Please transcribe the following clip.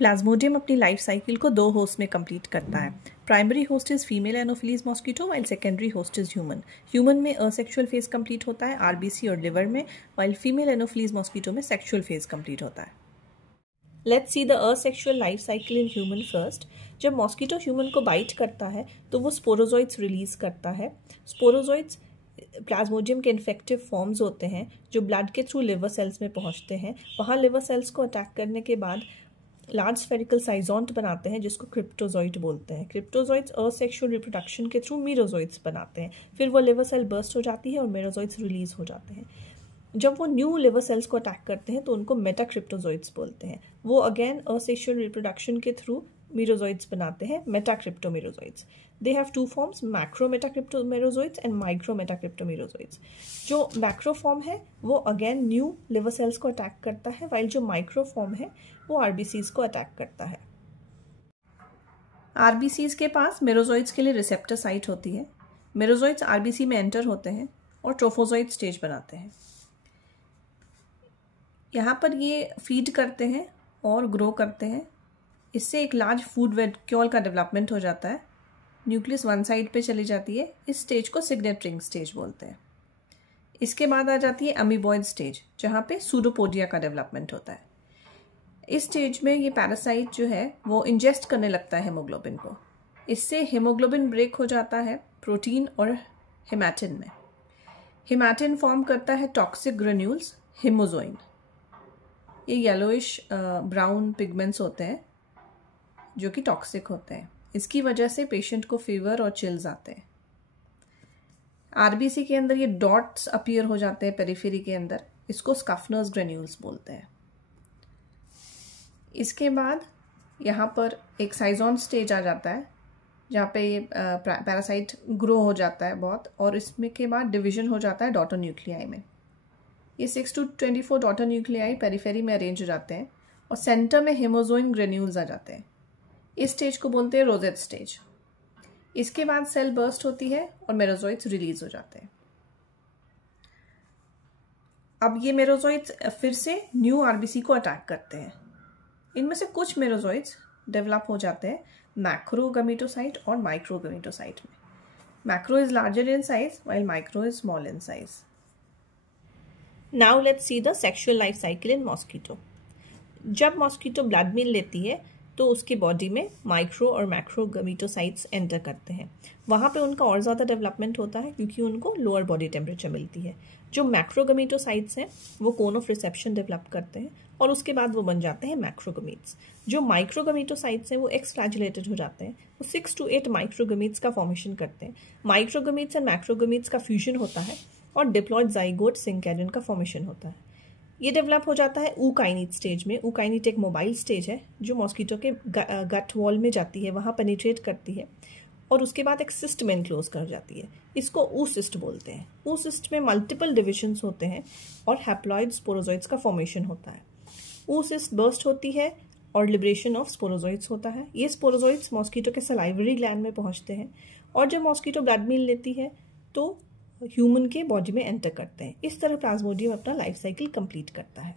Plasmodium अपनी life cycle को 2 host में कंप्लीट करता है। Primary host is female anopheles mosquito while secondary host is human. Human में असेक्सुअल फेज कंप्लीट होता है आरबीसी और लिवर में, वाइल फीमेल एनोफिलीज मॉस्किटो में सेक्सुअल फेज कंप्लीट होता है। Let's see the asexual life cycle in human first. जब mosquito human को बाइट करता है तो वो स्पोरोजोइट्स रिलीज करता है। स्पोरोजोइट्स प्लाज्मोडियम के इन्फेक्टिव फॉर्म्स होते हैं जो ब्लड के थ्रू लिवर सेल्स में पहुंचते हैं। वहाँ लिवर सेल्स को अटैक करने के बाद लार्ज स्फेरिकल साइजोन्ट बनाते हैं जिसको क्रिप्टोजोइट बोलते हैं। क्रिप्टोजोइट्स असेक्सुअल रिप्रोडक्शन के थ्रू मीरोजोइट्स बनाते हैं। फिर वो लिवर सेल बर्स्ट हो जाती है और मीरोजोइट्स रिलीज हो जाते हैं। जब वो न्यू लिवर सेल्स को अटैक करते हैं तो उनको मेटाक्रिप्टोजोइट्स बोलते हैं। वो अगेन असेक्सुअल रिप्रोडक्शन के थ्रू मीरोजोइट्स बनाते हैं, metacryptomerozoites. They have 2 forms, macro metacryptomerozoites and micro metacryptomerozoites. जो मैक्रो फॉर्म है वो अगेन न्यू लिवर सेल्स को अटैक करता है, वाइल जो माइक्रो फॉर्म है वो आरबीसीज को अटैक करता है। आरबीसीज के पास मेरोजोइट्स के लिए रिसेप्टर साइट होती है। मेरोजोइट्स आरबीसी में एंटर होते हैं और ट्रोफोजोइट स्टेज बनाते हैं। यहाँ पर ये फीड करते हैं और ग्रो करते हैं। इससे एक लार्ज फूड वैक्यूल का डेवलपमेंट हो जाता है। न्यूक्लियस वन साइड पे चली जाती है। इस स्टेज को सिग्नेट रिंग स्टेज बोलते हैं। इसके बाद आ जाती है अमीबॉइड स्टेज, जहाँ पे सूडोपोडिया का डेवलपमेंट होता है। इस स्टेज में ये पैरासाइट जो है वो इंजेस्ट करने लगता है हीमोग्लोबिन को। इससे हीमोग्लोबिन ब्रेक हो जाता है प्रोटीन और हेमाटिन में। हेमाटिन फॉर्म करता है टॉक्सिक ग्रेन्यूल्स, हिमोजोइन। ये येलोइश ब्राउन पिगमेंट्स होते हैं जो कि टॉक्सिक होते हैं। इसकी वजह से पेशेंट को फीवर और चिल्स आते हैं। आरबीसी के अंदर ये डॉट्स अपीयर हो जाते हैं पेरिफेरी के अंदर। इसको स्कफनर्स ग्रेन्यूल्स बोलते हैं। इसके बाद यहाँ पर एक साइजोन स्टेज आ जाता है जहाँ पे ये पैरासाइट ग्रो हो जाता है बहुत, और इसमें के बाद डिवीजन हो जाता है डॉटर न्यूक्लियाई में। ये 6 to 24 डॉटर न्यूक्लियाई पेरिफेरी में अरेंज हो जाते हैं और सेंटर में हेमोजोइन ग्रेन्यूल्स आ जाते हैं। इस स्टेज को बोलते हैं रोजेट स्टेज। इसके बाद सेल बर्स्ट होती है और मेरोजोइट्स रिलीज हो जाते हैं। अब ये मेरोजोइट्स फिर से न्यू आरबीसी को अटैक करते हैं। इनमें से कुछ मेरोजोइट्स डेवलप हो जाते हैं मैक्रो गमीटोसाइट और माइक्रो गमीटोसाइट में। Macro is larger in size while micro is small in size. Now let's see the sexual life cycle in mosquito. जब मॉस्किटो ब्लड मील लेती है तो उसकी बॉडी में माइक्रो और मैक्रो गमीटोसाइट्स एंटर करते हैं। वहाँ पे उनका और ज़्यादा डेवलपमेंट होता है क्योंकि उनको लोअर बॉडी टेम्परेचर मिलती है। जो मैक्रो गमीटोसाइट्स हैं वो कोन ऑफ रिसेप्शन डेवलप करते हैं और उसके बाद वो बन जाते हैं मैक्रोगमीट्स। जो माइक्रोगमीटोसाइट्स हैं वो एक्सफ्लैजुलेटेड हो जाते हैं। वो 6 to 8 माइक्रोगमीट्स का फॉर्मेशन करते हैं। माइक्रोगमीट्स एंड मैक्रोगमीट्स का फ्यूजन होता है और डिप्लॉयड जाइगोट सिंकैरियन का फॉर्मेशन होता है। ये डेवलप हो जाता है ऊकाइनीट स्टेज में। ऊकाइनीट एक मोबाइल स्टेज है जो मॉस्किटो के गट वॉल में जाती है, वहाँ पेनिट्रेट करती है और उसके बाद एक सिस्ट में एनक्लोज कर जाती है। इसको ऊसिस्ट बोलते हैं। ऊसिस्ट में मल्टीपल डिविजन्स होते हैं और हैप्लॉइड स्पोरोजोइट्स का फॉर्मेशन होता है। ऊसिस्ट बर्स्ट होती है और लिबरेशन ऑफ स्पोरोजोइट्स होता है। ये स्पोरोजोइट्स मॉस्किटो के सलाइवरी ग्लैंड में पहुंचते हैं और जब मॉस्किटो ब्लड मील लेती है तो ह्यूमन के बॉडी में एंटर करते हैं। इस तरह प्लाज्मोडियम अपना लाइफ साइकिल कंप्लीट करता है।